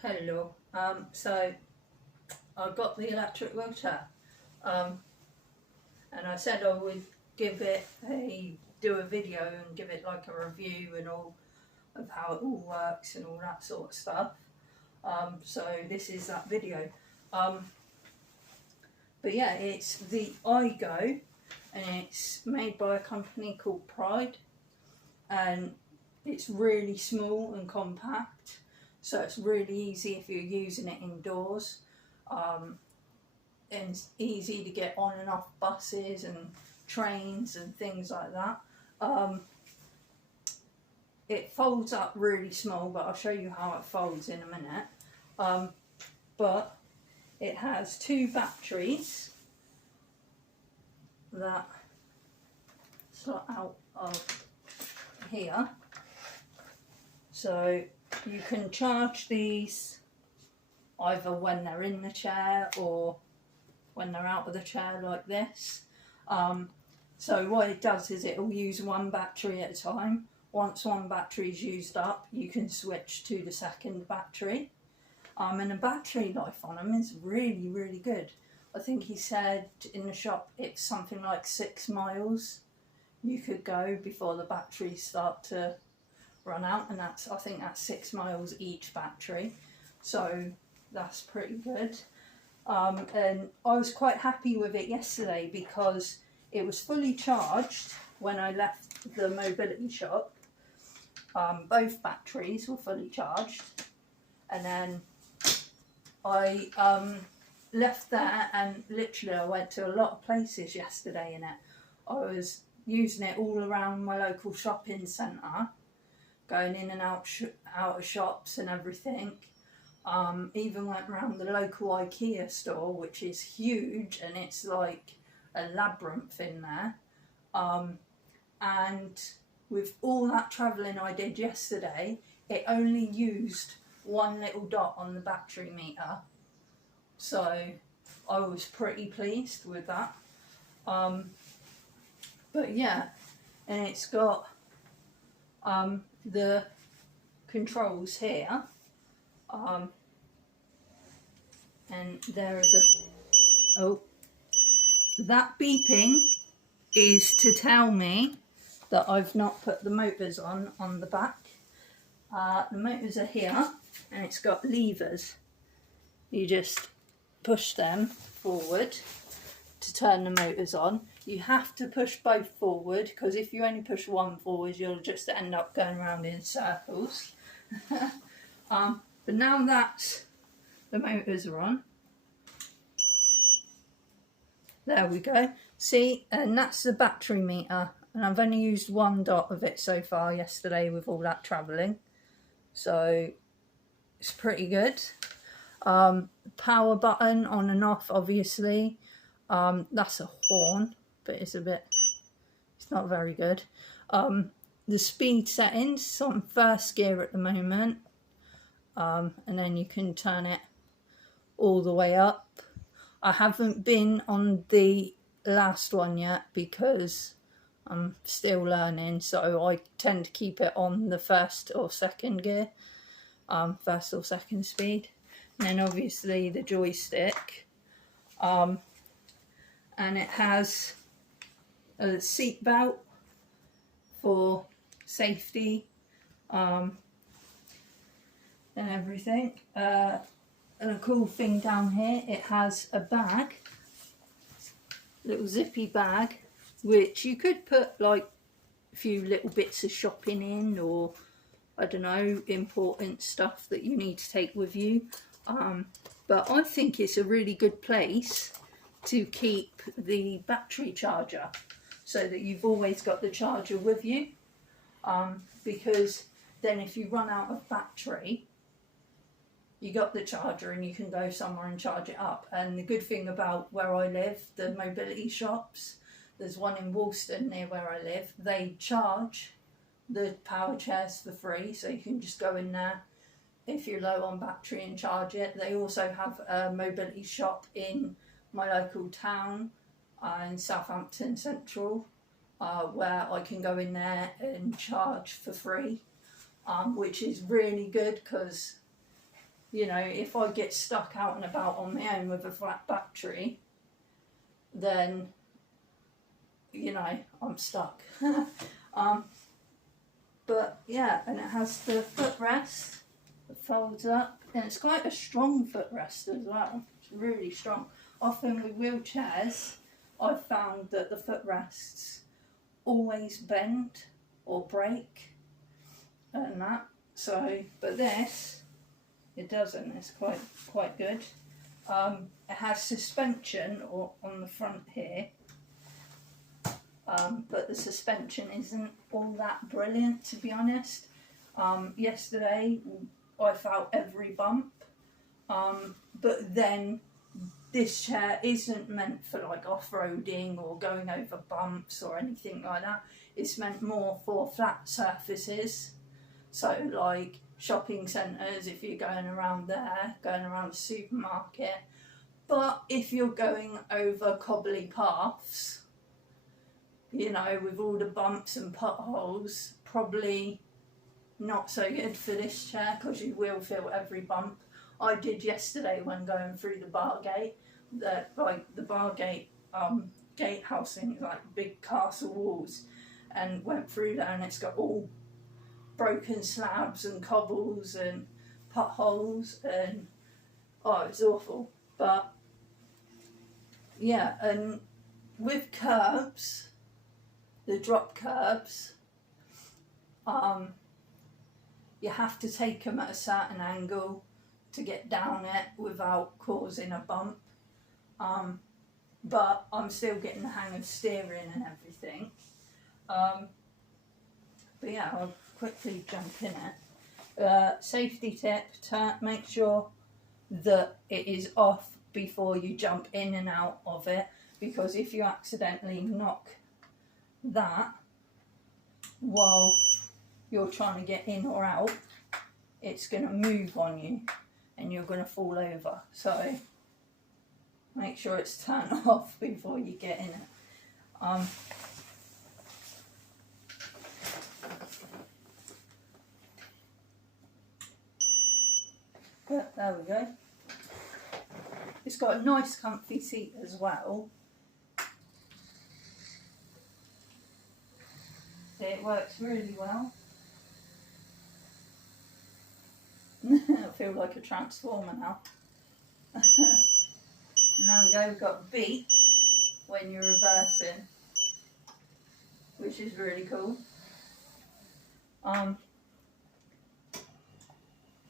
Hello. So I got the electric wheelchair, and I said I would do a video and give it like a review and all of how it all works and all that sort of stuff. So this is that video. But yeah, it's the iGo, and it's made by a company called Pride, and it's really small and compact. So it's really easy if you're using it indoors, and it's easy to get on and off buses and trains and things like that. It folds up really small, but I'll show you how it folds in a minute. But it has two batteries that slot out of here. So you can charge these either when they're in the chair or when they're out of the chair like this. So what it does is it will use one battery at a time. Once one battery is used up, you can switch to the second battery. And the battery life on them is really, really good. I think he said in the shop it's something like 6 miles you could go before the batteries start to run out, and I think that's 6 miles each battery, so that's pretty good. And I was quite happy with it yesterday because it was fully charged when I left the mobility shop. Both batteries were fully charged, and then I left there, and literally I went to a lot of places yesterday in it. I was using it all around my local shopping centre, going in and out of shops and everything. Even went around the local IKEA store, which is huge, and it's like a labyrinth in there. And with all that travelling I did yesterday, it only used one little dot on the battery meter. So I was pretty pleased with that. But yeah, and it's got the controls here, and there is that beeping is to tell me that I've not put the motors on the back. The motors are here, and it's got levers. You just push them forward to turn the motors on. You have to push both forward, because if you only push one forward, you'll just end up going around in circles. But now that the motors are on, there we go. See, and that's the battery meter, and I've only used one dot of it so far yesterday with all that travelling, so it's pretty good. Power button on and off, obviously. That's a horn, but it's not very good. The speed settings, it's on first gear at the moment, and then you can turn it all the way up. I haven't been on the last one yet because I'm still learning, so I tend to keep it on the first or second gear, first or second speed. And then obviously the joystick, and it has a seat belt for safety, and everything. And a cool thing down here, it has a bag, little zippy bag, which you could put like a few little bits of shopping in, or I don't know, important stuff that you need to take with you. But I think it's a really good place to keep the battery charger, so that you've always got the charger with you, because then if you run out of battery, you got the charger and you can go somewhere and charge it up. And the good thing about where I live, the mobility shops, there's one in Woolston near where I live, they charge the power chairs for free, so you can just go in there if you're low on battery and charge it. They also have a mobility shop in my local town, in Southampton Central, where I can go in there and charge for free, which is really good, because you know, if I get stuck out and about on my own with a flat battery, then, you know, I'm stuck. But yeah, and it has the footrest that folds up, and it's quite a strong footrest as well. It's really strong. Often with wheelchairs, I've found that the footrests always bend or break and that. So, but this, it doesn't. It's quite good. It has suspension on the front here. But the suspension isn't all that brilliant, to be honest. Yesterday I felt every bump, but then this chair isn't meant for like off-roading or going over bumps or anything like that. It's meant more for flat surfaces, so like shopping centres, if you're going around there, going around the supermarket. But if you're going over cobbly paths, you know, with all the bumps and potholes, probably not so good for this chair, because you will feel every bump. I did yesterday when going through the bar gate. The bar gate gatehouse thing is like big castle walls, and went through there, and it's got all broken slabs and cobbles and potholes, and oh, it's awful. But yeah, and with curbs, the drop curbs, you have to take them at a certain angle to get down it without causing a bump. But I'm still getting the hang of steering and everything. But yeah, I'll quickly jump in it. Safety tip, make sure that it is off before you jump in and out of it, because if you accidentally knock that while you're trying to get in or out, it's going to move on you and you're going to fall over. So make sure it's turned off before you get in it. But there we go. It's got a nice comfy seat as well. It works really well. I feel like a transformer now. And there we go, we've got a beep when you're reversing, which is really cool.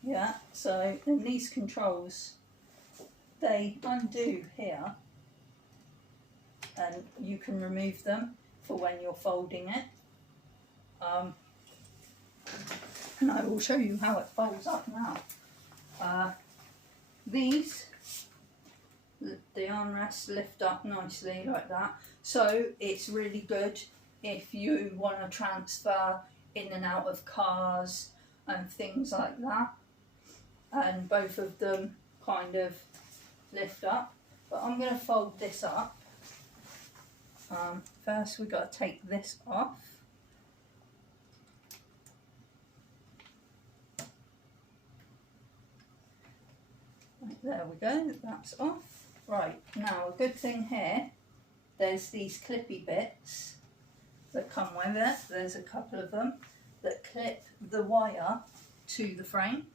Yeah, so then these controls, they undo here, and you can remove them for when you're folding it. And I will show you how it folds up now. These, the armrests lift up nicely like that, so it's really good if you want to transfer in and out of cars and things like that, and both of them kind of lift up. But I'm going to fold this up. First we've got to take this off. There we go, that's off. Right, now a good thing here, there's these clippy bits that come with it. There's a couple of them that clip the wire to the frame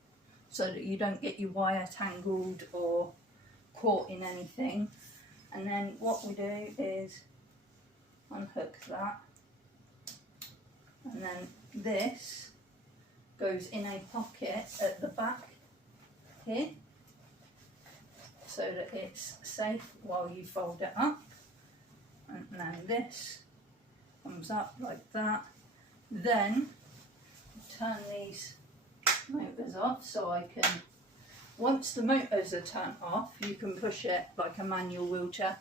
so that you don't get your wire tangled or caught in anything. And then what we do is unhook that, and then this goes in a pocket at the back here, so that it's safe while you fold it up. And then this comes up like that. Then turn these motors off, so I can, once the motors are turned off, you can push it like a manual wheelchair,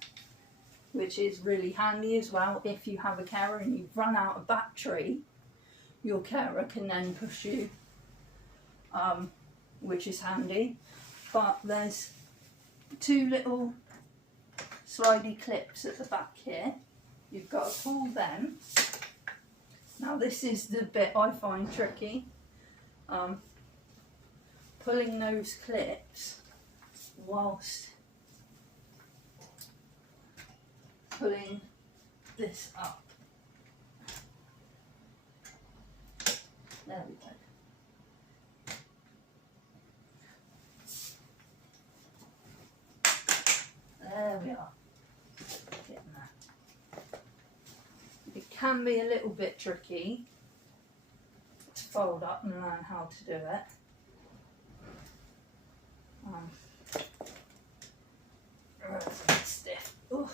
which is really handy as well. If you have a carer and you've run out of battery, your carer can then push you, which is handy. But there's two little slidey clips at the back here. You've got to pull them. Now this is the bit I find tricky. pulling those clips whilst pulling this up. There we go. There we are. Getting that. It can be a little bit tricky to fold up and learn how to do it. It's a bit stiff. Ooh,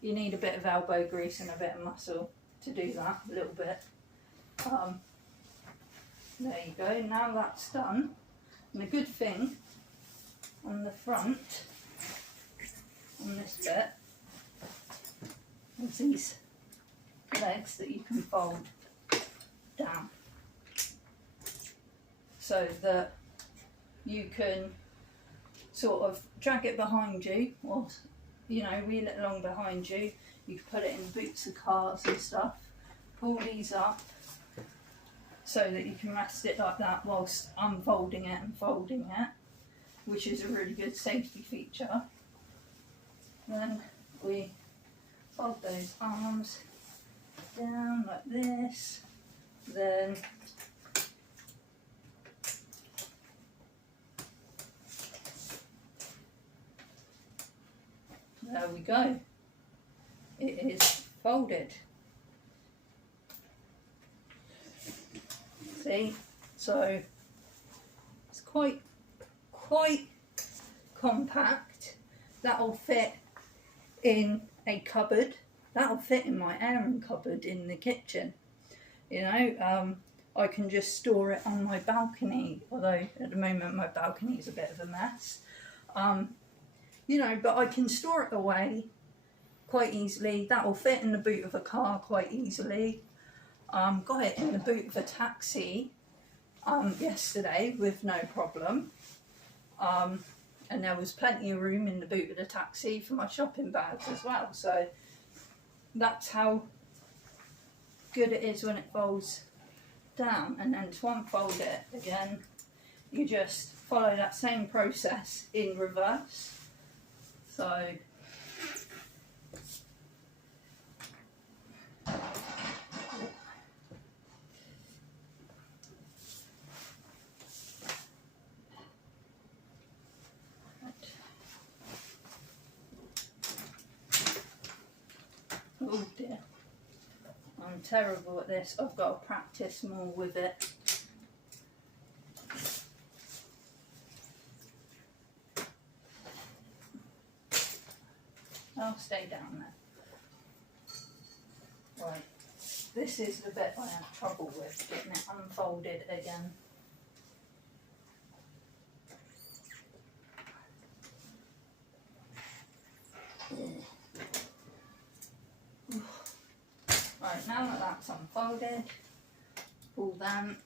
you need a bit of elbow grease and a bit of muscle to do that, a little bit. There you go, now that's done. And the good thing on the front, on this bit, is these legs that you can fold down so that you can sort of drag it behind you, or you know, wheel it along behind you. You can put it in boots of cars and stuff. Pull these up so that you can rest it like that whilst unfolding it and folding it, which is a really good safety feature. Then we fold those arms down like this, then there we go. It is folded. See? So it's quite compact. That'll fit in a cupboard. That'll fit in my airing cupboard in the kitchen. You know, I can just store it on my balcony, although at the moment my balcony is a bit of a mess. You know, but I can store it away quite easily. That will fit in the boot of a car quite easily. Got it in the boot of a taxi yesterday with no problem. And there was plenty of room in the boot of the taxi for my shopping bags as well. So that's how good it is when it folds down. And then to unfold it again, you just follow that same process in reverse. So oh dear, I'm terrible at this. I've got to practice more with it. I'll stay down there. Right, this is the bit I have trouble with, getting it unfolded again. Right, now that that's unfolded, pull that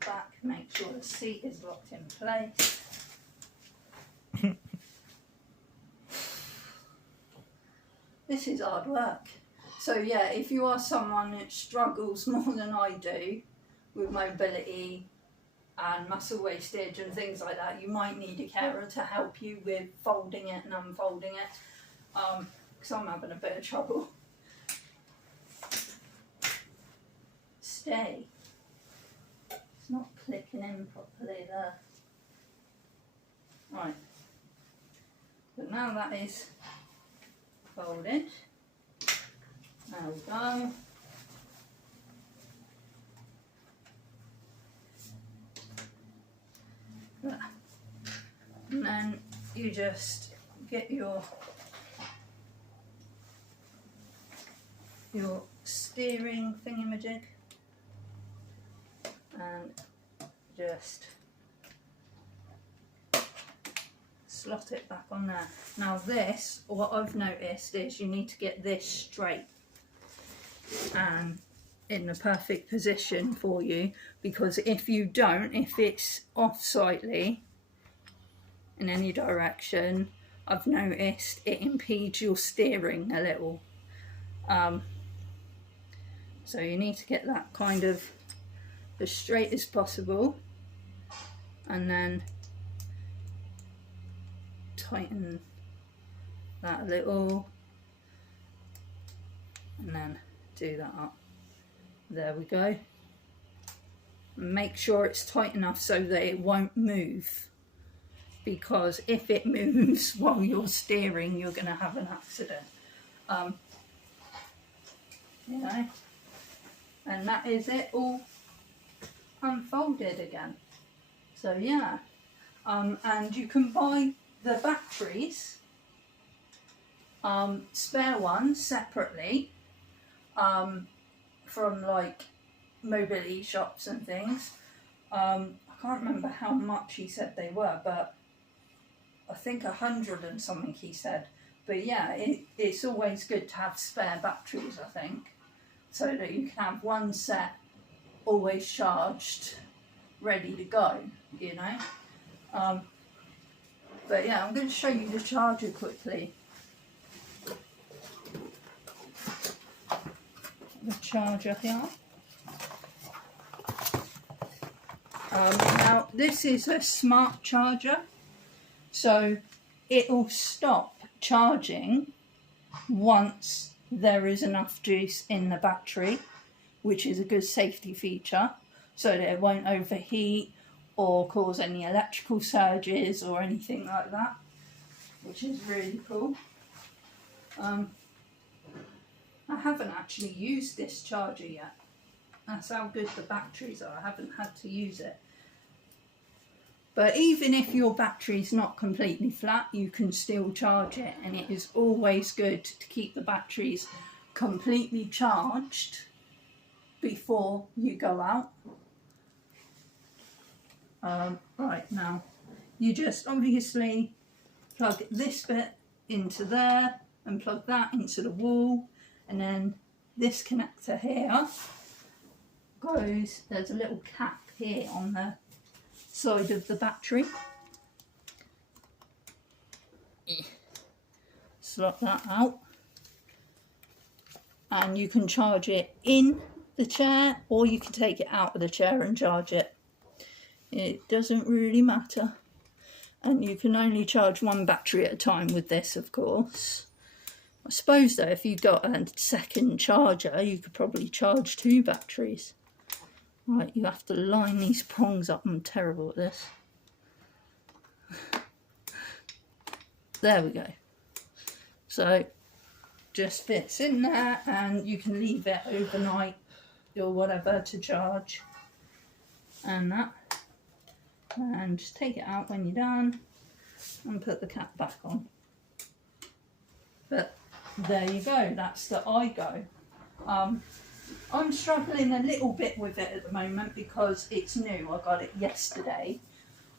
back, make sure the seat is locked in place. This is hard work. So yeah, if you are someone that struggles more than I do with mobility and muscle wastage and things like that, you might need a carer to help you with folding it and unfolding it, because I'm having a bit of trouble. Stay. It's not clicking in properly there. Right. But now that is folded. There we go. And then you just get your steering thingamajig and just slot it back on there. Now this, what I've noticed is you need to get this straight and in the perfect position for you, because if you don't, if it's off slightly in any direction, I've noticed it impedes your steering a little. So you need to get that kind of as straight as possible. and then tighten that a little, and then do that up. There we go. Make sure it's tight enough so that it won't move, because if it moves while you're steering, you're going to have an accident. You know, and that is it all unfolded again. So yeah, and you can buy the batteries, spare ones separately, from like mobility shops and things. I can't remember how much he said they were, but I think 100 and something he said. But yeah, it's always good to have spare batteries, I think, so that you can have one set always charged, ready to go, you know. But yeah, I'm going to show you the charger quickly. The charger here. Now this is a smart charger, so it'll stop charging once there is enough juice in the battery, which is a good safety feature, so that it won't overheat or cause any electrical surges or anything like that, which is really cool. I haven't actually used this charger yet. That's how good the batteries are. I haven't had to use it. But even if your battery's not completely flat, you can still charge it, and it is always good to keep the batteries completely charged before you go out. Right, now you just obviously plug this bit into there and plug that into the wall, and then this connector here goes, there's a little cap here on the side of the battery. Slot that out, and you can charge it in the chair, or you can take it out of the chair and charge it. It doesn't really matter, and you can only charge one battery at a time with this, of course. I suppose though, if you got a second charger, you could probably charge 2 batteries. Right, you have to line these prongs up. I'm terrible at this. There we go. So just fits in there, and you can leave it overnight or whatever to charge, and that, and just take it out when you're done and put the cap back on. But there you go, that's the iGo. I'm struggling a little bit with it at the moment because it's new. I got it yesterday.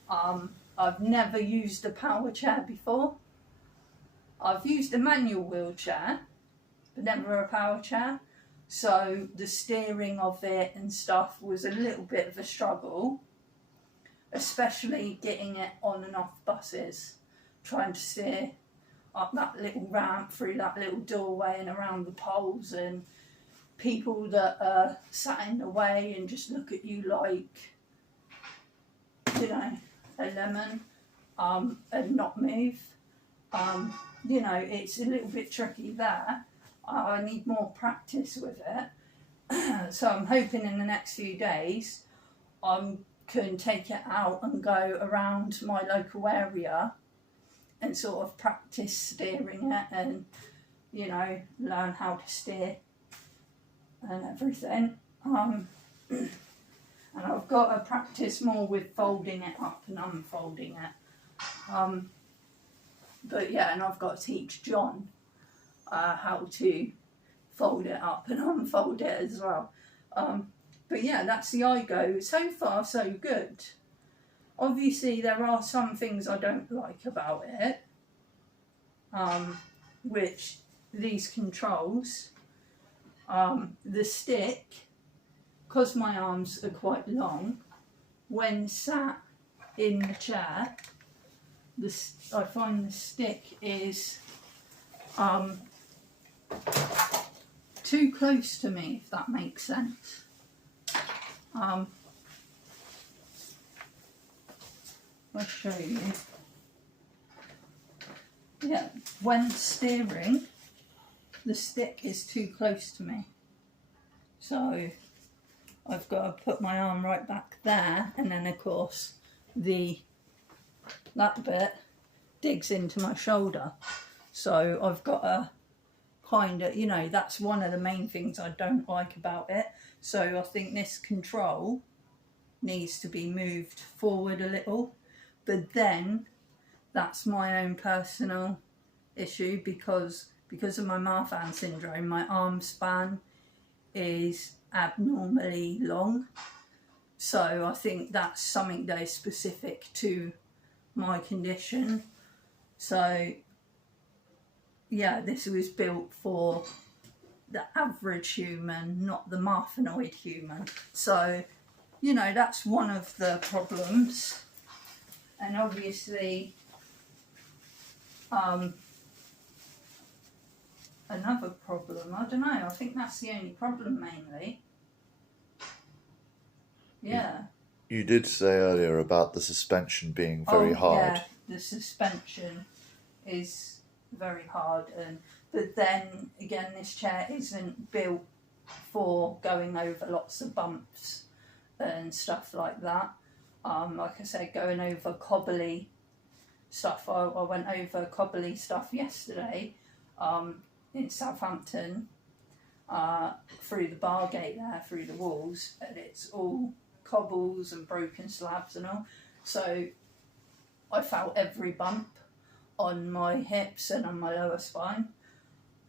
I've never used a power chair before. I've used a manual wheelchair, but never a power chair. So the steering of it and stuff was a little bit of a struggle, especially getting it on and off buses, trying to steer up that little ramp, through that little doorway and around the poles, and people that are sat in the way and just look at you like, you know, a lemon, and not move. You know, it's a little bit tricky there. I need more practice with it. So I'm hoping in the next few days I can take it out and go around my local area and sort of practice steering it, and, you know, learn how to steer and everything. And I've got to practice more with folding it up and unfolding it. But yeah, and I've got to teach John how to fold it up and unfold it as well. But yeah, that's the iGo. So far, so good. Obviously, there are some things I don't like about it, which these controls, the stick, because my arms are quite long, when sat in the chair, I find the stick is too close to me, if that makes sense. I'll show you. Yeah, when steering, the stick is too close to me. So I've got to put my arm right back there, and then of course that bit digs into my shoulder. So I've got to kind of, you know, that's one of the main things I don't like about it. So I think this control needs to be moved forward a little, but then that's my own personal issue because of my Marfan syndrome. My arm span is abnormally long, so I think that's something that is specific to my condition. So yeah, this was built for the average human, not the Marfanoid human. So, you know, that's one of the problems. And obviously, another problem, I don't know, I think that's the only problem mainly. Yeah. You did say earlier about the suspension being very hard. Yeah, the suspension is very hard, but then again, this chair isn't built for going over lots of bumps and stuff like that. Like I said, going over cobbly stuff. I went over cobbly stuff yesterday in Southampton, through the bar gate there, through the walls, and it's all cobbles and broken slabs and all. So I felt every bump on my hips and on my lower spine.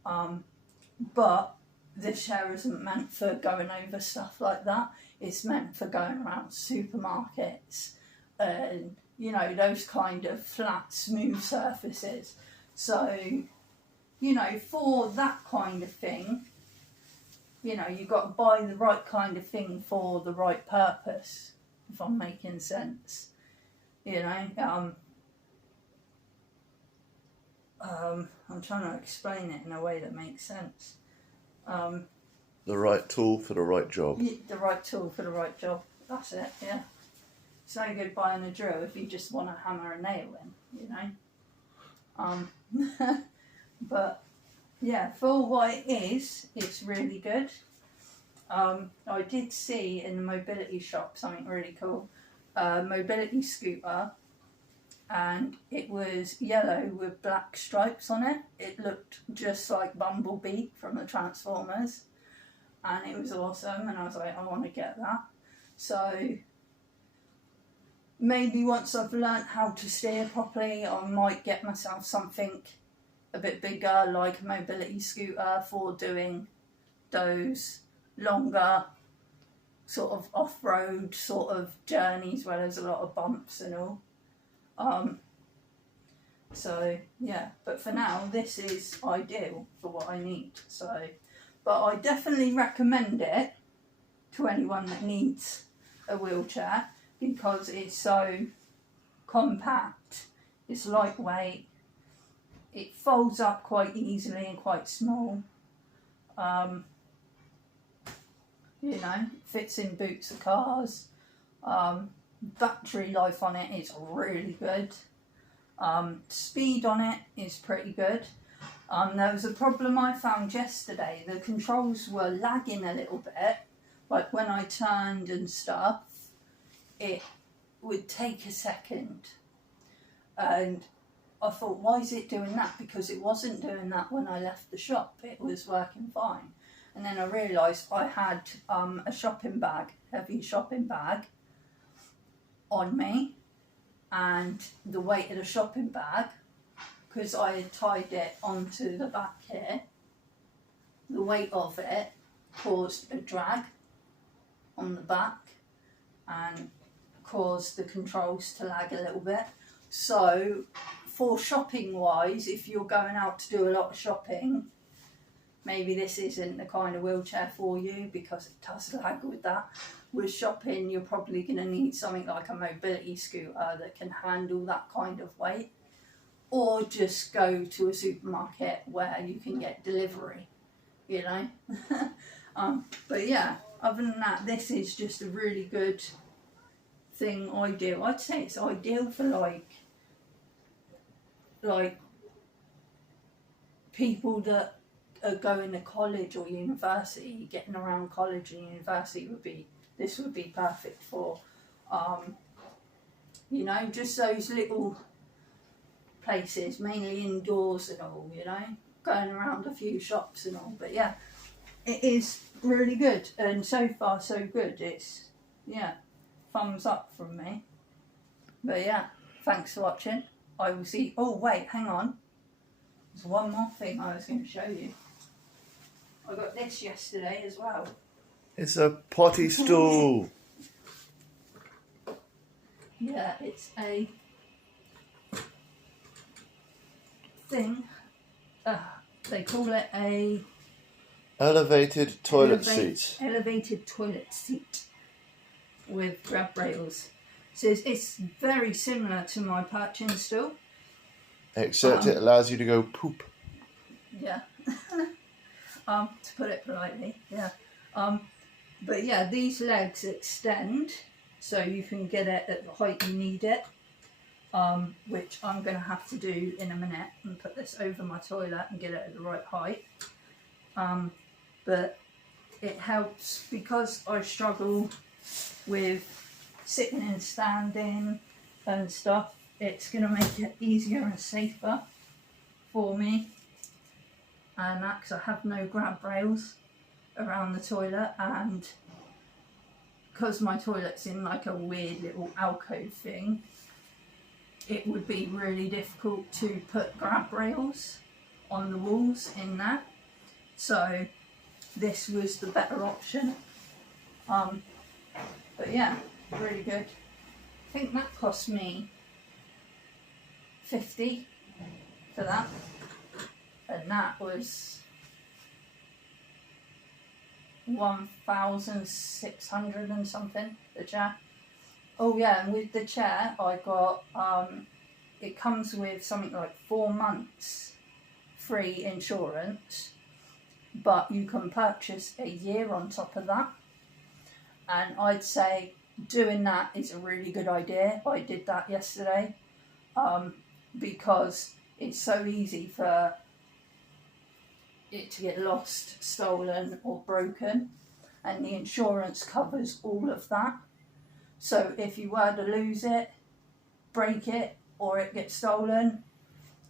But this chair isn't meant for going over stuff like that. It's meant for going around supermarkets and, you know, those kind of flat, smooth surfaces. So, you know, for that kind of thing, you know, you've got to buy the right kind of thing for the right purpose, if I'm making sense. You know, I'm trying to explain it in a way that makes sense. The right tool for the right job. The right tool for the right job. That's it, yeah. It's no good buying a drill if you just want to hammer a nail in, you know. But, yeah, for what it is, it's really good. I did see in the mobility shop something really cool. A mobility scooter, and it was yellow with black stripes on it. It looked just like Bumblebee from the Transformers, and it was awesome, and I was like, I want to get that. So maybe once I've learnt how to steer properly, I might get myself something a bit bigger, like a mobility scooter, for doing those longer sort of off-road sort of journeys where there's a lot of bumps and all. So yeah, but for now this is ideal for what I need. So, but I definitely recommend it to anyone that needs a wheelchair because it's so compact, it's lightweight, it folds up quite easily and quite small. You know, fits in boots of cars. Battery life on it is really good. Speed on it is pretty good. There was a problem I found yesterday. The controls were lagging a little bit. Like when I turned and stuff, it would take a second. And I thought, why is it doing that? Because it wasn't doing that when I left the shop. It was working fine. And then I realised I had a shopping bag, heavy shopping bag, on me, and the weight of the shopping bag, because I had tied it onto the back here, the weight of it caused a drag on the back and caused the controls to lag a little bit. So for shopping wise, if you're going out to do a lot of shopping, maybe this isn't the kind of wheelchair for you because it does lag with that. With shopping, you're probably going to need something like a mobility scooter that can handle that kind of weight, or just go to a supermarket where you can get delivery, you know. But yeah, other than that, this is just a really good thing ideal. I'd say it's ideal for like people that are going to college or university, getting around college and university this would be perfect for. You know, just those little places, mainly indoors and all, you know, going around a few shops and all. But yeah, it is really good, and so far so good. It's, yeah, thumbs up from me. But yeah, thanks for watching. I will see. Oh wait, hang on. There's one more thing I was going to show you. I got this yesterday as well. It's a potty stool. Yeah, it's a thing. They call it a Elevated toilet seat. Elevated toilet seat with grab rails. So it's very similar to my perching stool. Except it allows you to go poop. Yeah. To put it politely, yeah. But yeah, these legs extend so you can get it at the height you need it. Which I'm going to have to do in a minute and put this over my toilet and get it at the right height. But it helps because I struggle with sitting and standing and stuff. It's going to make it easier and safer for me. And that, because I have no grab rails around the toilet, and because my toilet's in like a weird little alcove thing, it would be really difficult to put grab rails on the walls in there. So this was the better option. But yeah, really good. I think that cost me $50 for that. And that was 1,600 and something, the chair. Oh yeah, and with the chair I got, it comes with something like 4 months free insurance, but you can purchase a year on top of that. And I'd say doing that is a really good idea. I did that yesterday, because it's so easy for it to get lost, stolen or broken, and the insurance covers all of that. So if you were to lose it, break it, or it gets stolen,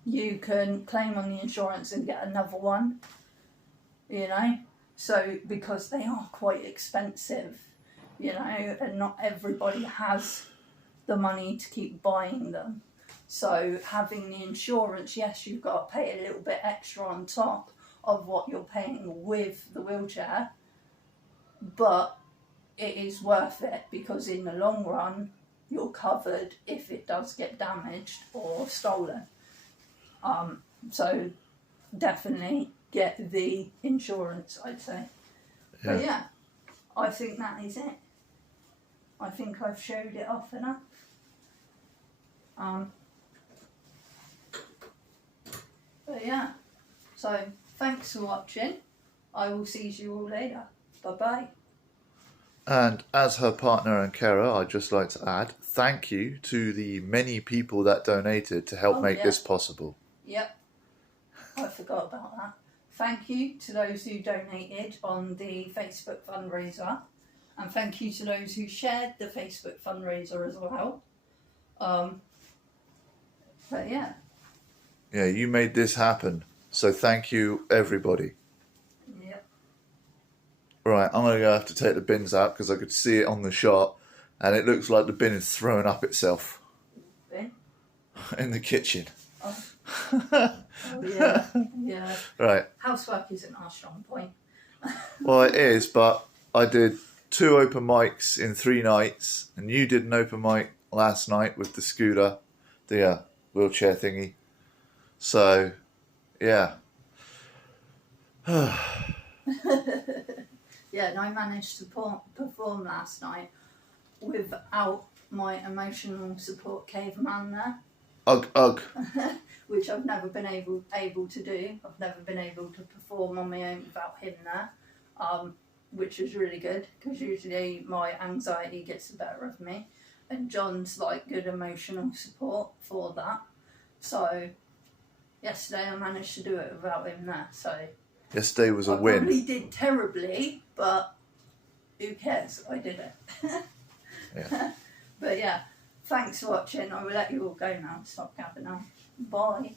you can claim on the insurance and get another one, you know. So because they are quite expensive, you know, and not everybody has the money to keep buying them. So having the insurance, yes, you've got to pay a little bit extra on top of what you're paying with the wheelchair, but it is worth it because in the long run you're covered if it does get damaged or stolen. So definitely get the insurance, I'd say. Yeah. But yeah, I think that is it. I think I've showed it off enough. But yeah, so thanks for watching. I will see you all later. Bye-bye. And as her partner and carer, I'd just like to add, thank you to the many people that donated to help make this possible. Yep, I forgot about that. Thank you to those who donated on the Facebook fundraiser, and thank you to those who shared the Facebook fundraiser as well. But yeah. Yeah, you made this happen, so thank you everybody. Yep. Right, I'm going to have to take the bins out because I could see it on the shot and it looks like the bin is throwing up itself. Bin? In the kitchen. Oh. Oh yeah, yeah. Right. Housework isn't our strong point. Well, it is, but I did 2 open mics in 3 nights and you did an open mic last night with the scooter, the wheelchair thingy. So, yeah. Yeah, and I managed to perform last night without my emotional support caveman there. Ugh. Which I've never been able to do. I've never been able to perform on my own without him there, which is really good because usually my anxiety gets the better of me. and John's like good emotional support for that. So yesterday I managed to do it without him there. So Yesterday was a I win. probably did terribly, but who cares? I did it. Yeah. But yeah, thanks for watching. I will let you all go now. Stop gabbing on. Bye.